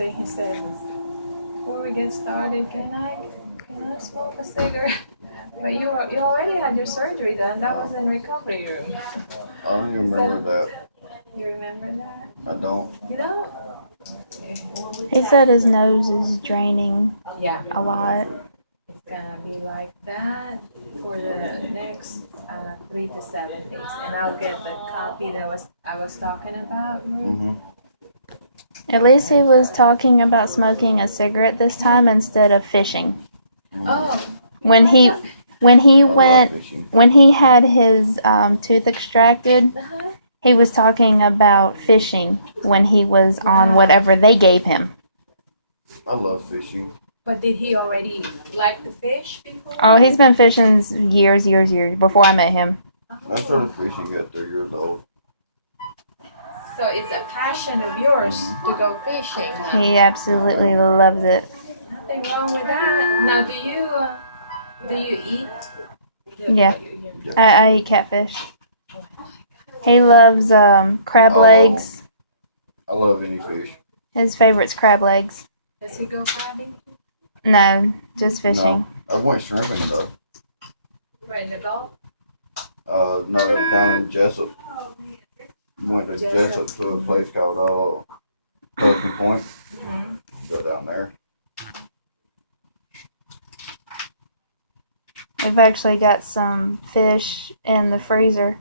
thing he said was, before we get started, can I smoke a cigarette? But you already had your surgery done. That was in recovery room. I don't even remember that. You remember that? I don't. You know? He said his nose is draining Yeah. a lot. It's gonna be like that for the next 3 to 7 days, and I'll get the copy that I was talking about. Mm-hmm. At least he was talking about smoking a cigarette this time instead of fishing. Oh. When he had his tooth extracted, he was talking about fishing when he was on whatever they gave him. I love fishing. But did he already like to fish before? Oh, he's been fishing years before I met him. I started fishing at 3 years old. So it's a passion of yours to go fishing, huh? He absolutely loves it. Nothing wrong with that. Now, do you eat? Yeah. I eat catfish. He loves crab legs. I love any fish. His favorite's crab legs. Does he go crabbing? No, just fishing. No, I went shrimping though. Right in the Gulf? No, down in Jessup. Went to Jessup to a place called Pelican Point. Go down there. We've actually got some fish in the freezer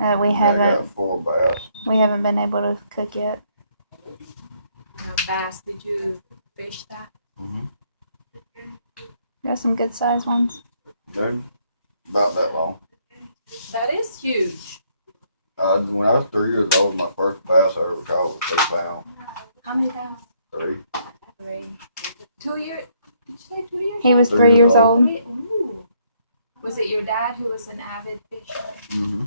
that we I haven't got 4 bass. been able to cook yet. How fast did you fish that? Got some good sized ones. They're about that long. That is huge. When I was 3 years old, my first bass I ever caught was 3 pounds. How many pounds? 3. 3. 2 years? Did you say 2 years? He was 3 years old. Ooh. Was it your dad who was an avid fisher? Mm-hmm.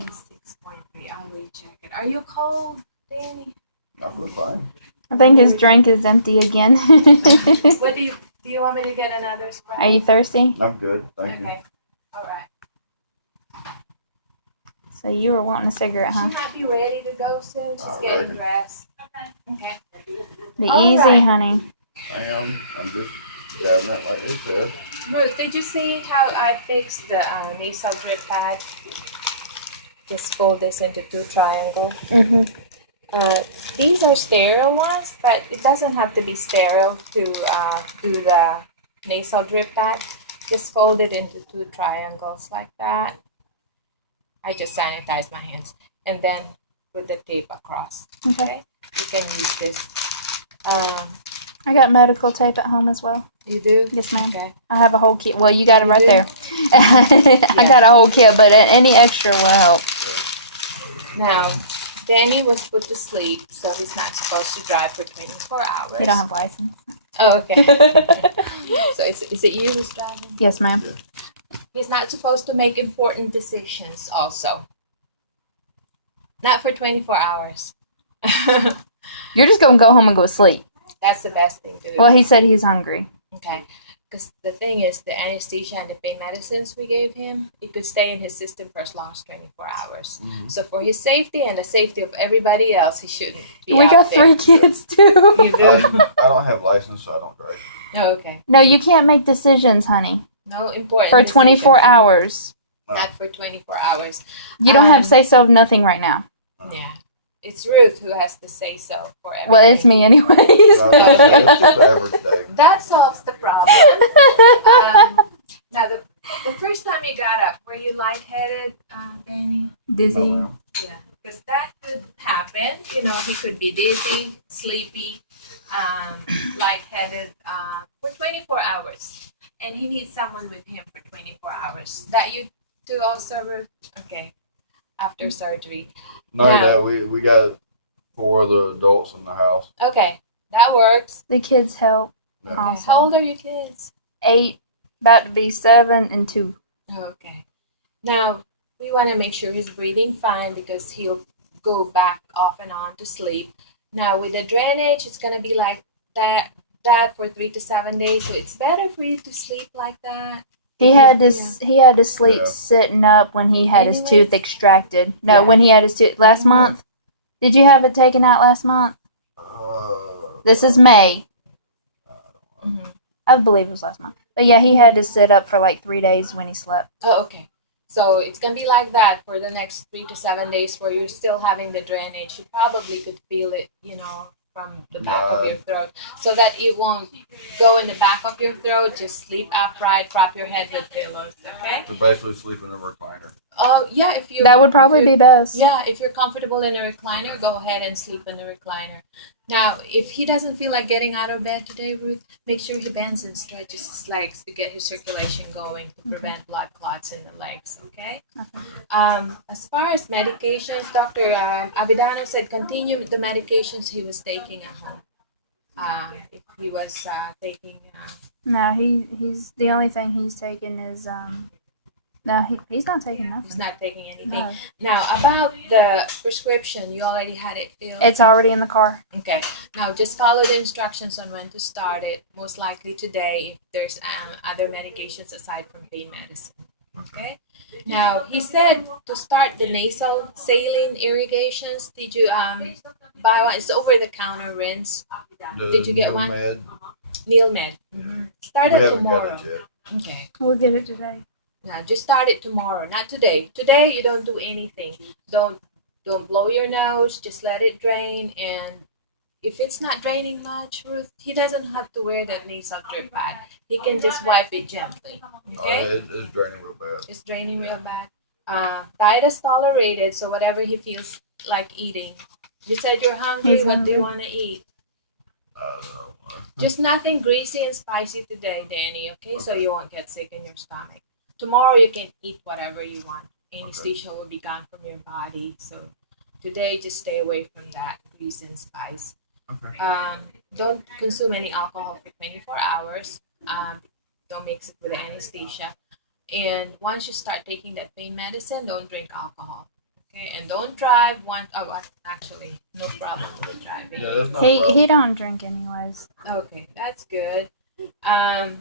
96.3. I'll recheck it. Are you cold, Danny? I feel fine. I think his drink is empty again. What do you want me to get another Sprite? Are you thirsty? I'm good, thank you. Okay. All right. So you were wanting a cigarette, huh? She might be ready to go soon. She's getting Alrighty. dressed. Okay. Be All easy, right. honey. I'm just jabbing it like you said. Ruth, did you see how I fixed the nasal drip pad? Just fold this into 2 triangles. These are sterile ones, but it doesn't have to be sterile to do the nasal drip pad. Just fold it into 2 triangles like that. I just sanitize my hands and then put the tape across. Okay, you can use this. I got medical tape at home as well. You do? Yes, ma'am. Okay. I have a whole kit. Well, you got it You right do? there. I got a whole kit, but any extra will help. Now, Danny was put to sleep, so he's not supposed to drive for 24 hours. You don't have a license. Oh, okay. So is it you who's driving? Yes, ma'am. He's not supposed to make important decisions also. Not for 24 hours. You're just going to go home and go to sleep. That's the best thing to do. Well, he said he's hungry. Okay. Because the thing is, the anesthesia and the pain medicines we gave him, it could stay in his system for as long as 24 hours. Mm-hmm. So for his safety and the safety of everybody else, he shouldn't be We out got there. 3 kids, too. You do? I don't have license, so I don't drive. Oh, okay. No, you can't make decisions, honey. No important For 24 decisions. hours. Not for 24 hours. You don't have say-so of nothing right now. Yeah. It's Ruth who has to say so for everything. Well, it's me anyways. It's just the average day. That solves the problem. Now, the first time you got up, were you lightheaded, Danny? Dizzy. Oh, well. Yeah. Because that could happen. You know, he could be dizzy, sleepy, lightheaded for 24 hours. And he needs someone with him for 24 hours. That you too also, Ruth? Okay. After surgery. No, Now- yeah, we got 4 other adults in the house. Okay. That works. The kids help. Okay. Awesome. How old are your kids? 8, about to be 7, and 2. Okay. Now, we want to make sure he's breathing fine because he'll go back off and on to sleep. Now, with the drainage, it's going to be like that for 3 to 7 days. So it's better for you to sleep like that. He had to Yeah. he had to sleep Yeah. sitting up when he had his Anyways. tooth extracted. No, Yeah. when he had his tooth last month. Did you have it taken out last month? This is May. Mm-hmm. I believe it was last month. But yeah, he had to sit up for like 3 days when he slept. Oh, okay. So it's gonna be like that for the next 3 to 7 days, where you're still having the drainage. You probably could feel it, from the back of your throat, so that it won't go in the back of your throat. Just sleep upright, wrap your head with pillows. Okay. So basically sleep in a recliner. Oh yeah, if you That would probably be best. Yeah, if you're comfortable in a recliner, go ahead and sleep in the recliner. Now, if he doesn't feel like getting out of bed today, Ruth, make sure he bends and stretches his legs to get his circulation going to prevent blood clots in the legs, okay? As far as medications, Dr. Avidano said continue the medications he was taking at home. If he was taking... No, he's the only thing he's taking is no, he's not taking nothing. He's not taking anything. No. Now, about the prescription, you already had it filled? It's already in the car. Okay. Now, just follow the instructions on when to start it. Most likely today, if there's other medications aside from pain medicine. Okay. Now, he said to start the nasal saline irrigations. Did you buy one? It's over-the-counter rinse. Did you get one? Med. Neilmed. Start We it haven't tomorrow. got it yet. Okay. We'll get it today. Now, just start it tomorrow, not today. Today, you don't do anything. Don't blow your nose. Just let it drain. And if it's not draining much, Ruth, he doesn't have to wear that nasal drip pad. He can just wipe it gently. Okay? It's draining real bad. It's draining real bad. Diet is tolerated, so whatever he feels like eating. You said you're hungry. He's What do you hungry. want to eat? Just nothing greasy and spicy today, Danny. Okay, so you won't get sick in your stomach. Tomorrow you can eat whatever you want. Anesthesia will be gone from your body. So today, just stay away from that grease and spice. Okay. Don't consume any alcohol for 24 hours. Don't mix it with the anesthesia. And once you start taking that pain medicine, don't drink alcohol. Okay, and don't drive. Actually, no problem with driving. Yeah, that's not He don't drink anyways. Okay, that's good. Now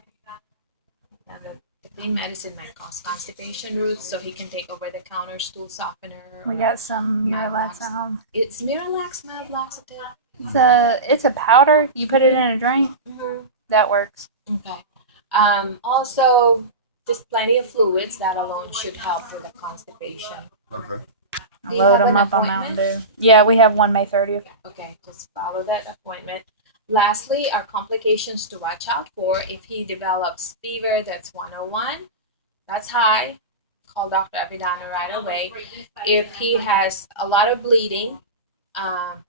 the pain medicine might cause constipation, Ruth, so he can take over-the-counter stool softener. We or- got some Miralax. Miralax at home. It's Miralax mild laxative. It's a powder. You put it in a drink. Mm-hmm. That works. Okay. Also, just plenty of fluids. That alone should help with the constipation. Okay. Do you Load have them an up on Mountain appointment? Dew. Yeah, we have one May 30th. Okay, just follow that appointment. Lastly, are complications to watch out for. If he develops fever, that's 101. That's high. Call Dr. Avidano right away. If he has a lot of bleeding,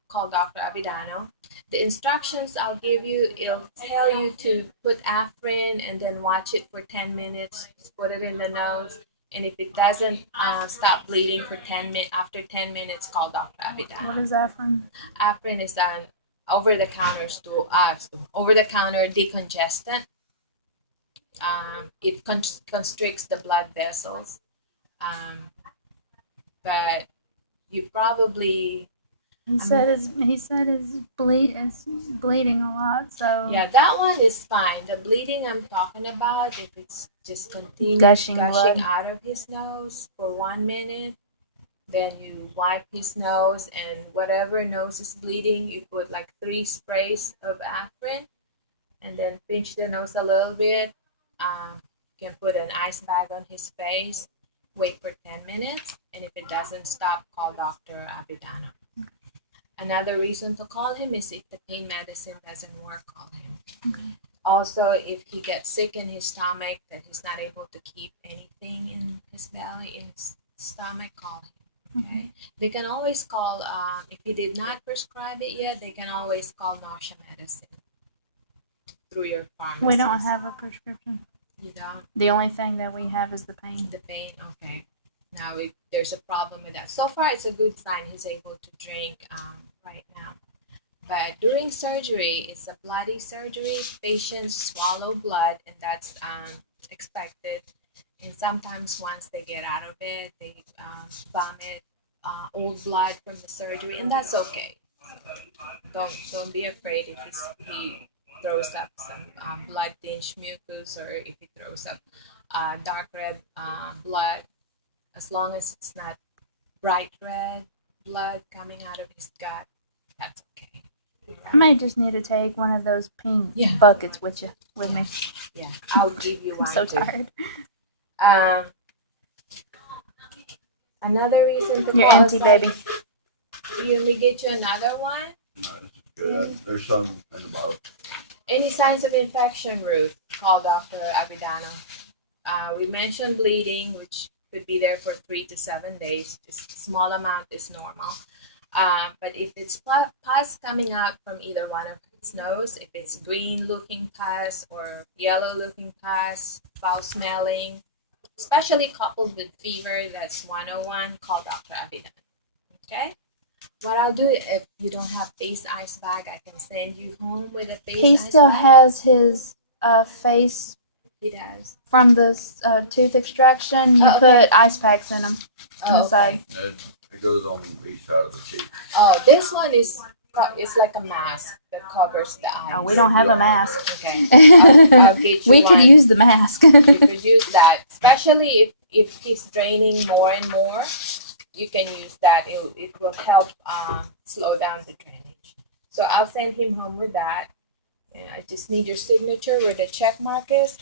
call Dr. Avidano. The instructions I'll give you, it'll tell you to put Afrin and then watch it for 10 minutes. Just put it in the nose. And if it doesn't stop bleeding for 10 minutes, after 10 minutes, call Dr. Avidano. What is that from? Afrin is an over-the-counter over-the-counter decongestant. It constricts the blood vessels. But you probably... He said his bleeding a lot. So Yeah, that one is fine. The bleeding I'm talking about, if it's just continuous Gushing gushing blood. out of his nose for 1 minute, then you wipe his nose, and whatever nose is bleeding, you put like 3 sprays of Afrin, and then pinch the nose a little bit. You can put an ice bag on his face, wait for 10 minutes, and if it doesn't stop, call Dr. Avidano. Another reason to call him is if the pain medicine doesn't work, call him. Also, if he gets sick in his stomach, that he's not able to keep anything in his belly, in his stomach, call him. Okay? They can always call, if he did not prescribe it yet, they can always call nausea medicine through your pharmacy. we don't have a prescription. You don't? The only thing that we have is the pain. The pain, okay. Now, if there's a problem with that. So far, it's a good sign he's able to drink right now. But during surgery, it's a bloody surgery. Patients swallow blood, and that's expected. And sometimes once they get out of it, they vomit old blood from the surgery, and that's okay. Don't be afraid if he throws up some blood-tinged mucus, or if he throws up dark red blood. As long as it's not bright red, blood coming out of his gut, that's okay. I might just need to take one of those pink Yeah. buckets with me. Yeah, I'll give you I'm one. so too. tired. Another reason to You're call empty, is like, baby. you want me to get you another one? No, this is good. There's some in the bottom. Any signs of infection, Ruth? Call Dr. Abidano. We mentioned bleeding, which could be there for 3 to 7 days. Just a small amount is normal. But if it's pus coming out from either one of its nose, if it's green-looking pus or yellow-looking pus, foul-smelling, especially coupled with fever, that's 101, call Dr. Abidano. Okay? What I'll do, if you don't have face ice bag, I can send you home with a face He ice still bag. has his face He does. from the tooth extraction. You Oh, okay. put ice packs in them. Oh, okay. It goes on each side of the cheek. Oh, this one is it's like a mask that covers the eyes. Oh, we don't have a mask. Okay, I'll get you We one. could use the mask. You could use that, especially if he's draining more and more. You can use that. It will help slow down the drainage. So I'll send him home with that. And I just need your signature where the check mark is.